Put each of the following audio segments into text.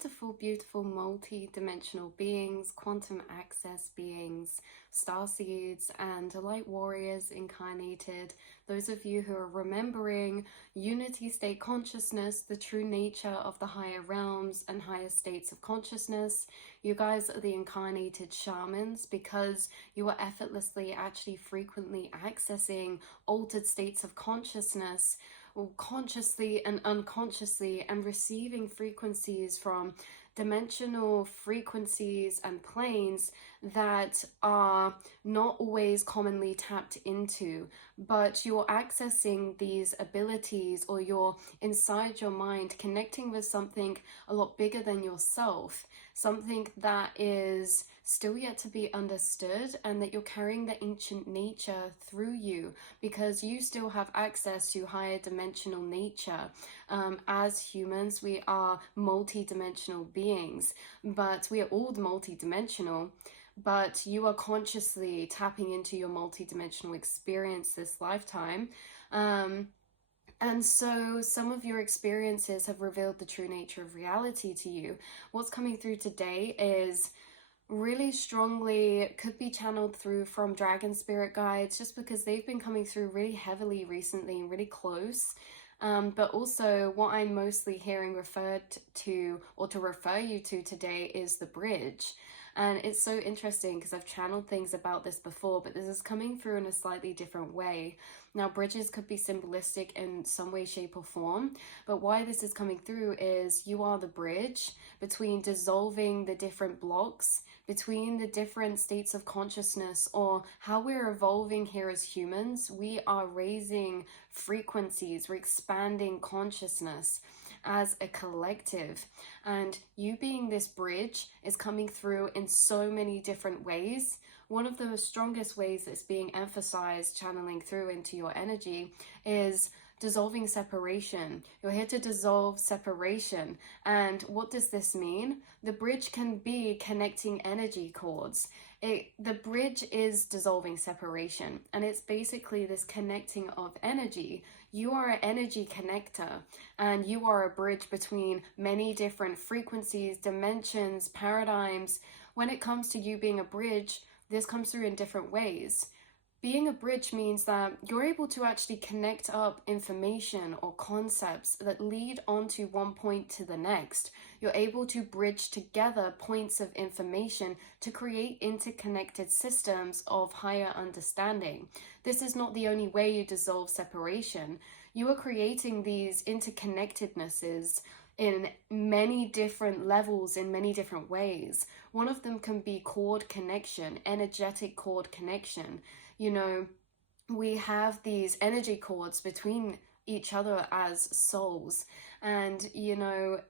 beautiful, beautiful multi-dimensional beings, quantum access beings, starseeds, and light warriors incarnated. Those of you who are remembering unity state consciousness, the true nature of the higher realms and higher states of consciousness. You guys are the incarnated shamans because you are effortlessly, actually frequently accessing altered states of consciousness, consciously and unconsciously, and receiving frequencies from dimensional frequencies and planes that are not always commonly tapped into, but you're accessing these abilities, or you're inside your mind connecting with something a lot bigger than yourself, something that is still yet to be understood, and that you're carrying the ancient nature through you because you still have access to higher dimensional nature. As humans, we are multi-dimensional beings, but we are all multi-dimensional, but you are consciously tapping into your multi-dimensional experience this lifetime. And so some of your experiences have revealed the true nature of reality to you. What's coming through today is really strongly could be channeled through from dragon spirit guides, just because they've been coming through really heavily recently and really close. But also what I'm mostly hearing referred to, or to refer you to today, is the bridge. And it's so interesting because I've channeled things about this before, but this is coming through in a slightly different way. Now, bridges could be symbolistic in some way, shape, or form, but why this is coming through is you are the bridge between dissolving the different blocks, between the different states of consciousness, or how we're evolving here as humans. We are raising frequencies, we're expanding consciousness as a collective, and you being this bridge is coming through in so many different ways. One of the strongest ways that's being emphasized, channeling through into your energy, is dissolving separation. You're here to dissolve separation. And what does this mean? The bridge can be connecting energy cords. The bridge is dissolving separation, and it's basically this connecting of energy. You are an energy connector, and you are a bridge between many different frequencies, dimensions, paradigms. When it comes to you being a bridge, this comes through in different ways. Being a bridge means that you're able to actually connect up information or concepts that lead onto one point to the next. You're able to bridge together points of information to create interconnected systems of higher understanding. This is not the only way you dissolve separation. You are creating these interconnectednesses in many different levels, in many different ways. One of them can be cord connection, energetic cord connection. You know, we have these energy cords between each other as souls. And, you know,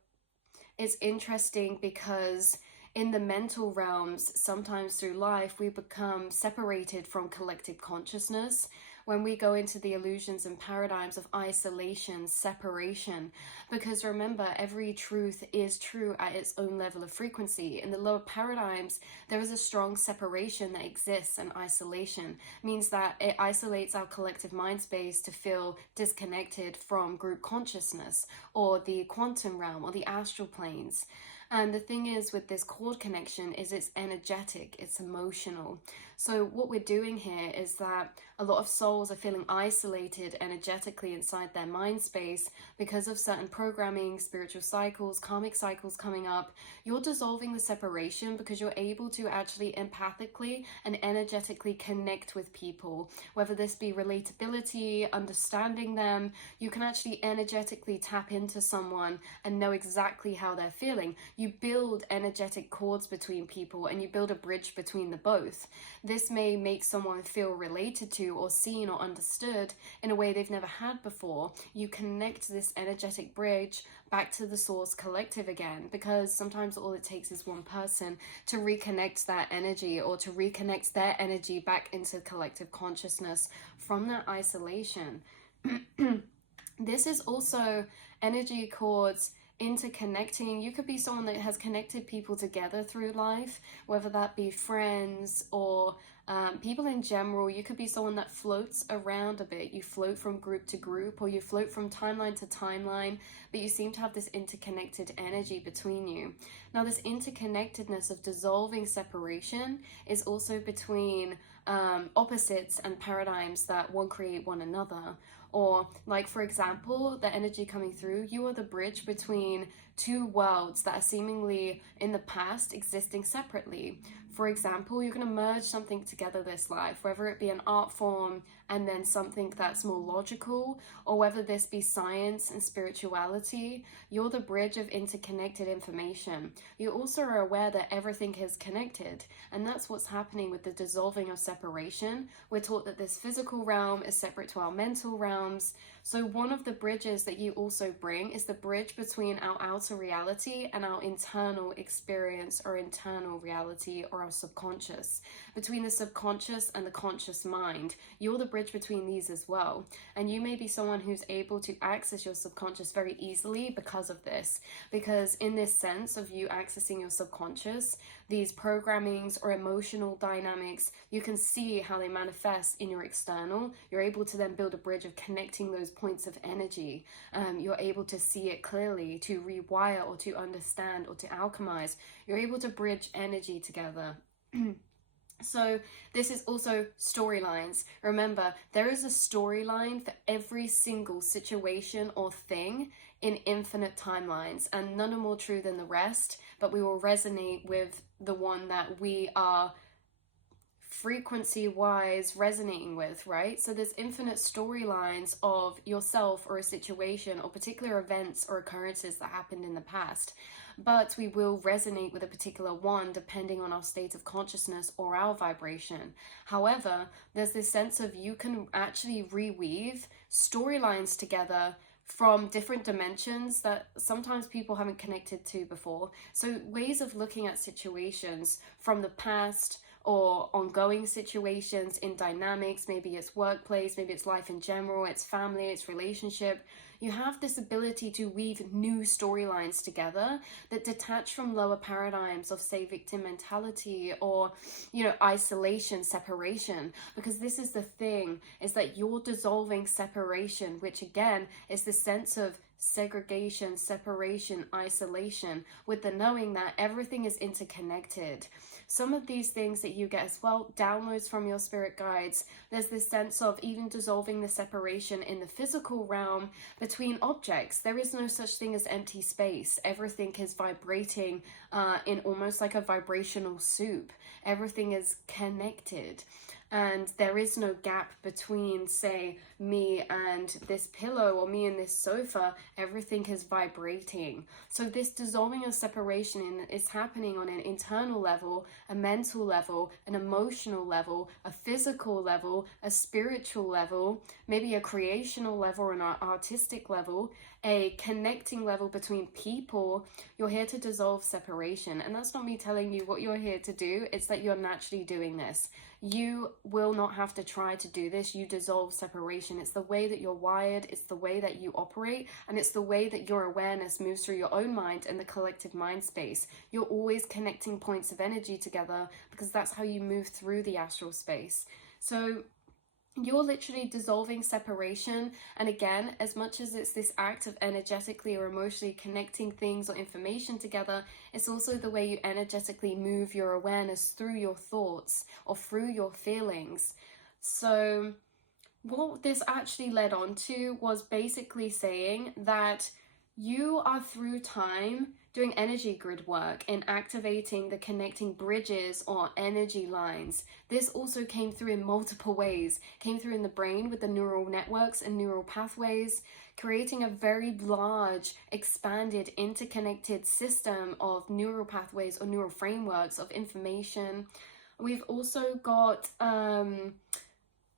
it's interesting because in the mental realms, sometimes through life, we become separated from collective consciousness when we go into the illusions and paradigms of isolation, separation. Because remember, every truth is true at its own level of frequency. In the lower paradigms, there is a strong separation that exists, and isolation means that it isolates our collective mind space to feel disconnected from group consciousness, or the quantum realm, or the astral planes. And the thing is with this cord connection is it's energetic, it's emotional. So what we're doing here is that a lot of souls are feeling isolated energetically inside their mind space because of certain programming, spiritual cycles, karmic cycles coming up. You're dissolving the separation because you're able to actually empathically and energetically connect with people, whether this be relatability, understanding them. You can actually energetically tap into someone and know exactly how they're feeling. You build energetic cords between people, and you build a bridge between the both. This may make someone feel related to or seen or understood in a way they've never had before. You connect this energetic bridge back to the source collective again, because sometimes all it takes is one person to reconnect that energy, or to reconnect their energy back into collective consciousness from that isolation. This is also energy cords interconnecting. You could be someone that has connected people together through life, whether that be friends or people in general. You could be someone that floats around a bit. You float from group to group, or you float from timeline to timeline, but you seem to have this interconnected energy between you. Now, this interconnectedness of dissolving separation is also between opposites and paradigms that one create one another. Or, like, for example, the energy coming through, you are the bridge between two worlds that are seemingly in the past existing separately. For example, you're going to merge something together this life, whether it be an art form and then something that's more logical, or whether this be science and spirituality. You're the bridge of interconnected information. You also are aware that everything is connected, and that's what's happening with the dissolving of separation. We're taught that this physical realm is separate to our mental realms. So one of the bridges that you also bring is the bridge between our outer reality and our internal experience, or internal reality, or our subconscious. Between the subconscious and the conscious mind, you're the bridge between these as well. And you may be someone who's able to access your subconscious very easily because of this. Because in this sense of you accessing your subconscious, these programmings or emotional dynamics, you can see how they manifest in your external. You're able to then build a bridge of connecting those points of energy. You're able to see it clearly, to rewire or to understand or to alchemize. You're able to bridge energy together. So this is also storylines. Remember, there is a storyline for every single situation or thing in infinite timelines, and none are more true than the rest, but we will resonate with the one that we are frequency-wise resonating with, right? So there's infinite storylines of yourself or a situation or particular events or occurrences that happened in the past, but we will resonate with a particular one depending on our state of consciousness or our vibration. However, there's this sense of you can actually reweave storylines together from different dimensions that sometimes people haven't connected to before. So ways of looking at situations from the past, or ongoing situations in dynamics, maybe it's workplace, maybe it's life in general, it's family, it's relationship. You have this ability to weave new storylines together that detach from lower paradigms of, say, victim mentality or, isolation, separation. Because this is the thing, is that you're dissolving separation, which again is the sense of segregation, separation, isolation, with the knowing that everything is interconnected. Some of these things that you get as well, downloads from your spirit guides, there's this sense of even dissolving the separation in the physical realm between objects. There is no such thing as empty space. Everything is vibrating in almost like a vibrational soup. Everything is connected. And there is no gap between, say, me and this pillow or me and this sofa. Everything is vibrating. So this dissolving of separation is happening on an internal level, a mental level, an emotional level, a physical level, a spiritual level, maybe a creational level or an artistic level, a connecting level between people. You're here to dissolve separation. And that's not me telling you what you're here to do. It's that you're naturally doing this. You will not have to try to do this. You dissolve separation. It's the way that you're wired. It's the way that you operate. And it's the way that your awareness moves through your own mind and the collective mind space. You're always connecting points of energy together because that's how you move through the astral space. So you're literally dissolving separation. And again, as much as it's this act of energetically or emotionally connecting things or information together, it's also the way you energetically move your awareness through your thoughts or through your feelings. So what this actually led on to was basically saying that you are through time doing energy grid work and activating the connecting bridges or energy lines. This also came through in multiple ways. Came through in the brain with the neural networks and neural pathways, creating a very large, expanded, interconnected system of neural pathways or neural frameworks of information. We've also got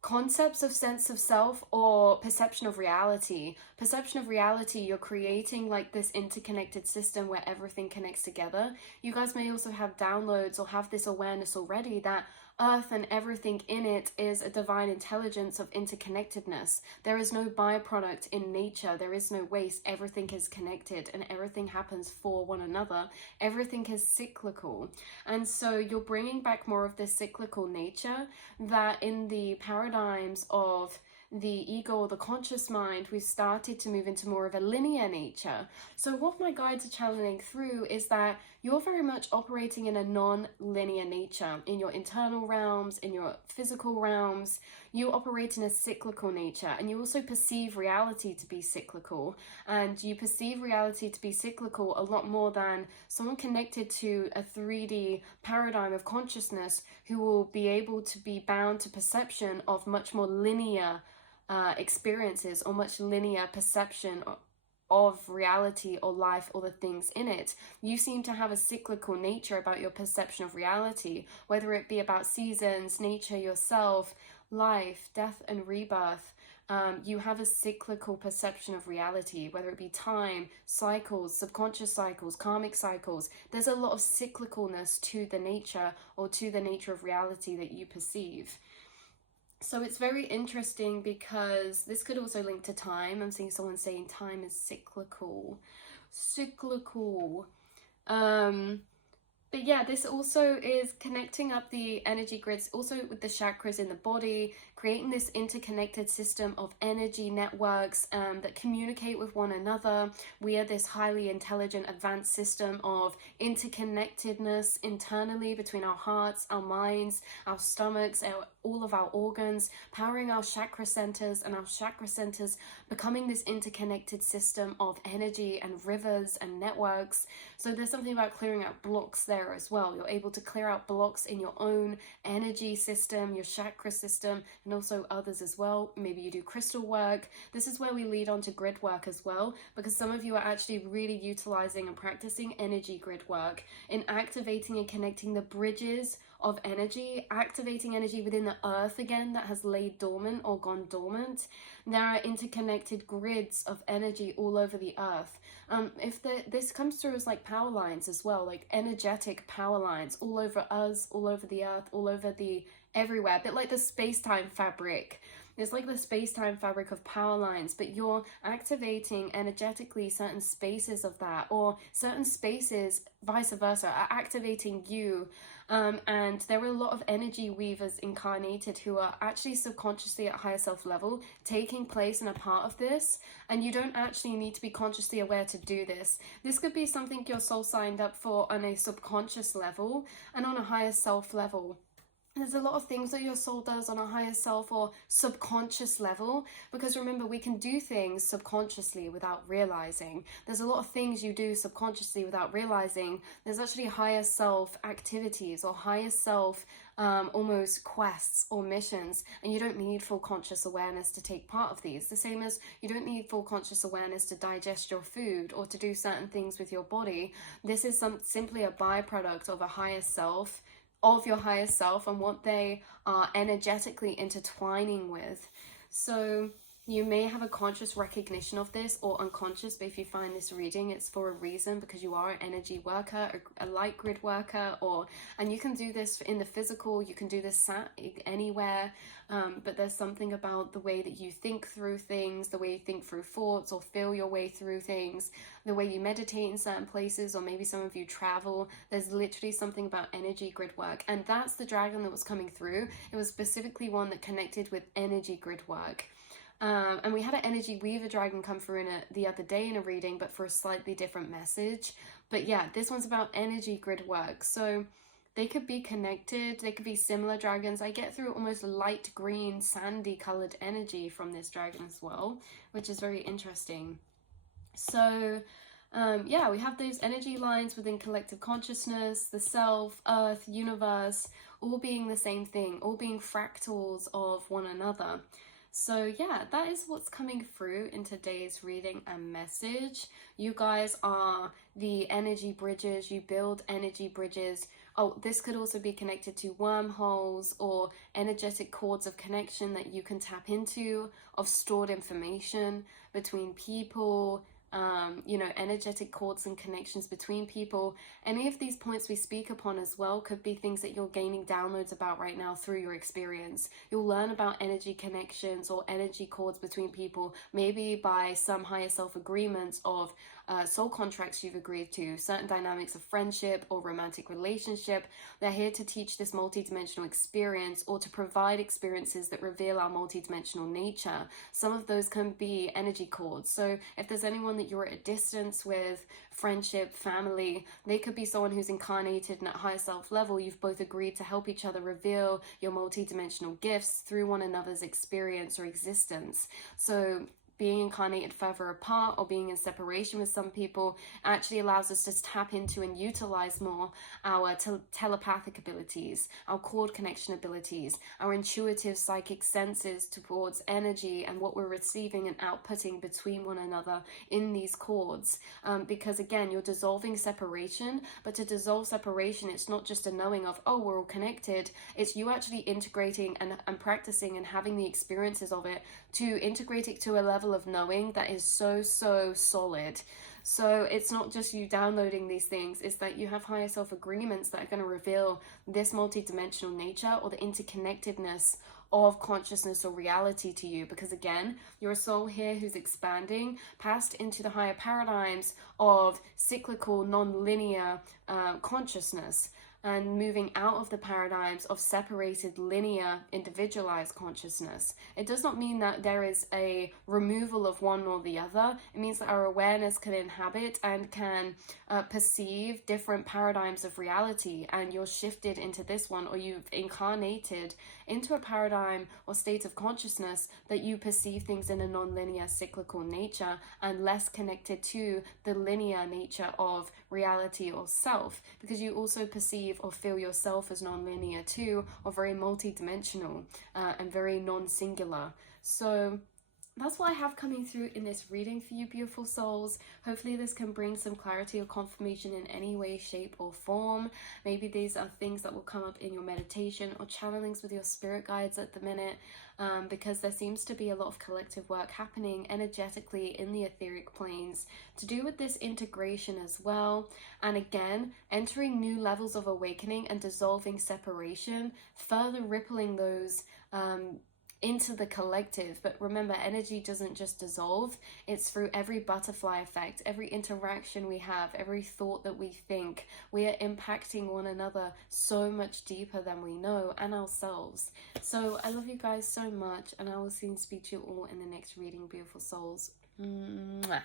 concepts of sense of self or perception of reality. Perception of reality, you're creating like this interconnected system where everything connects together. You guys may also have downloads or have this awareness already that, Earth and everything in it is a divine intelligence of interconnectedness. There is no byproduct in nature. There is no waste. Everything is connected and everything happens for one another. Everything is cyclical. And so you're bringing back more of this cyclical nature that in the paradigms of the ego or the conscious mind, we've started to move into more of a linear nature. So what my guides are channeling through is that you're very much operating in a non-linear nature. In your internal realms, in your physical realms, you operate in a cyclical nature, and you also perceive reality to be cyclical. And you perceive reality to be cyclical a lot more than someone connected to a 3D paradigm of consciousness who will be able to be bound to perception of much more linear experiences or much linear perception of reality or life or the things in it. You seem to have a cyclical nature about your perception of reality, whether it be about seasons, nature, yourself, life, death and rebirth. You have a cyclical perception of reality, whether it be time, cycles, subconscious cycles, karmic cycles. There's a lot of cyclicalness to the nature or to the nature of reality that you perceive. So it's very interesting because this could also link to time. I'm seeing someone saying time is cyclical. Cyclical. But yeah, this also is connecting up the energy grids, also with the chakras in the body, creating this interconnected system of energy networks that communicate with one another. We are this highly intelligent, advanced system of interconnectedness internally between our hearts, our minds, our stomachs, all of our organs, powering our chakra centers, and our chakra centers becoming this interconnected system of energy and rivers and networks. So there's something about clearing out blocks there as well. You're able to clear out blocks in your own energy system, your chakra system, and also others as well. Maybe you do crystal work. This is where we lead on to grid work as well, because some of you are actually really utilizing and practicing energy grid work in activating and connecting the bridges of energy, activating energy within the earth again that has laid dormant or gone dormant. There are interconnected grids of energy all over the earth. This comes through as like power lines as well, like energetic power lines all over us, all over the earth, all over the everywhere, a bit like the space-time fabric. It's like the space-time fabric of power lines, but you're activating energetically certain spaces of that, or certain spaces, vice versa, are activating you. And there are a lot of energy weavers incarnated who are actually subconsciously at higher self level taking place and a part of this, and you don't actually need to be consciously aware to do this. This could be something your soul signed up for on a subconscious level and on a higher self level. There's a lot of things that your soul does on a higher self or subconscious level, because remember, we can do things subconsciously without realizing. There's a lot of things you do subconsciously without realizing. There's actually higher self activities or higher self almost quests or missions, and you don't need full conscious awareness to take part of these. The same as you don't need full conscious awareness to digest your food or to do certain things with your body. This is simply a byproduct of a higher self, of your higher self, and what they are energetically intertwining with. So you may have a conscious recognition of this or unconscious, but if you find this reading, it's for a reason, because you are an energy worker, a light grid worker, and you can do this in the physical, you can do this sat anywhere, but there's something about the way that you think through things, the way you think through thoughts or feel your way through things, the way you meditate in certain places, or maybe some of you travel. There's literally something about energy grid work, and that's the dragon that was coming through. It was specifically one that connected with energy grid work. And we had an energy weaver dragon come through the other day in a reading, but for a slightly different message. But yeah, this one's about energy grid work. So they could be connected. They could be similar dragons. I get through almost light green, sandy colored energy from this dragon as well, which is very interesting. So yeah, we have those energy lines within collective consciousness, the self, earth, universe, all being the same thing, all being fractals of one another. So yeah, that is what's coming through in today's reading and message. You guys are the energy bridges. You build energy bridges. Oh, this could also be connected to wormholes or energetic cords of connection that you can tap into, of stored information between people, you know, energetic cords and connections between people. Any of these points we speak upon as well could be things that you're gaining downloads about right now through your experience. You'll learn about energy connections or energy cords between people, maybe by some higher self agreements of soul contracts you've agreed to, certain dynamics of friendship or romantic relationship. They're here to teach this multidimensional experience or to provide experiences that reveal our multidimensional nature. Some of those can be energy cords. So if there's anyone that you're at a distance with, friendship, family, they could be someone who's incarnated in a higher self level. You've both agreed to help each other reveal your multidimensional gifts through one another's experience or existence. So being incarnated further apart or being in separation with some people actually allows us to tap into and utilize more our telepathic abilities, our cord connection abilities, our intuitive psychic senses towards energy and what we're receiving and outputting between one another in these cords. Because again, you're dissolving separation, but to dissolve separation, it's not just a knowing of, oh, we're all connected. It's you actually integrating and practicing and having the experiences of it to integrate it to a level of knowing that is so solid. So it's not just you downloading these things, it's that you have higher self agreements that are going to reveal this multidimensional nature or the interconnectedness of consciousness or reality to you. Because again, you're a soul here who's expanding past into the higher paradigms of cyclical, non-linear consciousness, and moving out of the paradigms of separated, linear, individualized consciousness. It does not mean that there is a removal of one or the other. It means that our awareness can inhabit and can perceive different paradigms of reality, and you're shifted into this one, or you've incarnated into a paradigm or state of consciousness that you perceive things in a non-linear, cyclical nature and less connected to the linear nature of reality or self, because you also perceive or feel yourself as non-linear too, or very multi-dimensional and very non-singular. So that's what I have coming through in this reading for you, beautiful souls. Hopefully this can bring some clarity or confirmation in any way, shape or form. Maybe these are things that will come up in your meditation or channelings with your spirit guides at the minute, because there seems to be a lot of collective work happening energetically in the etheric planes to do with this integration as well. And again, entering new levels of awakening and dissolving separation, further rippling those into the collective. But remember, energy doesn't just dissolve, it's through every butterfly effect, every interaction we have, every thought that we think. We are impacting one another so much deeper than we know, and ourselves. So I love you guys so much, and I will soon speak to you all in the next reading, beautiful souls. Mwah.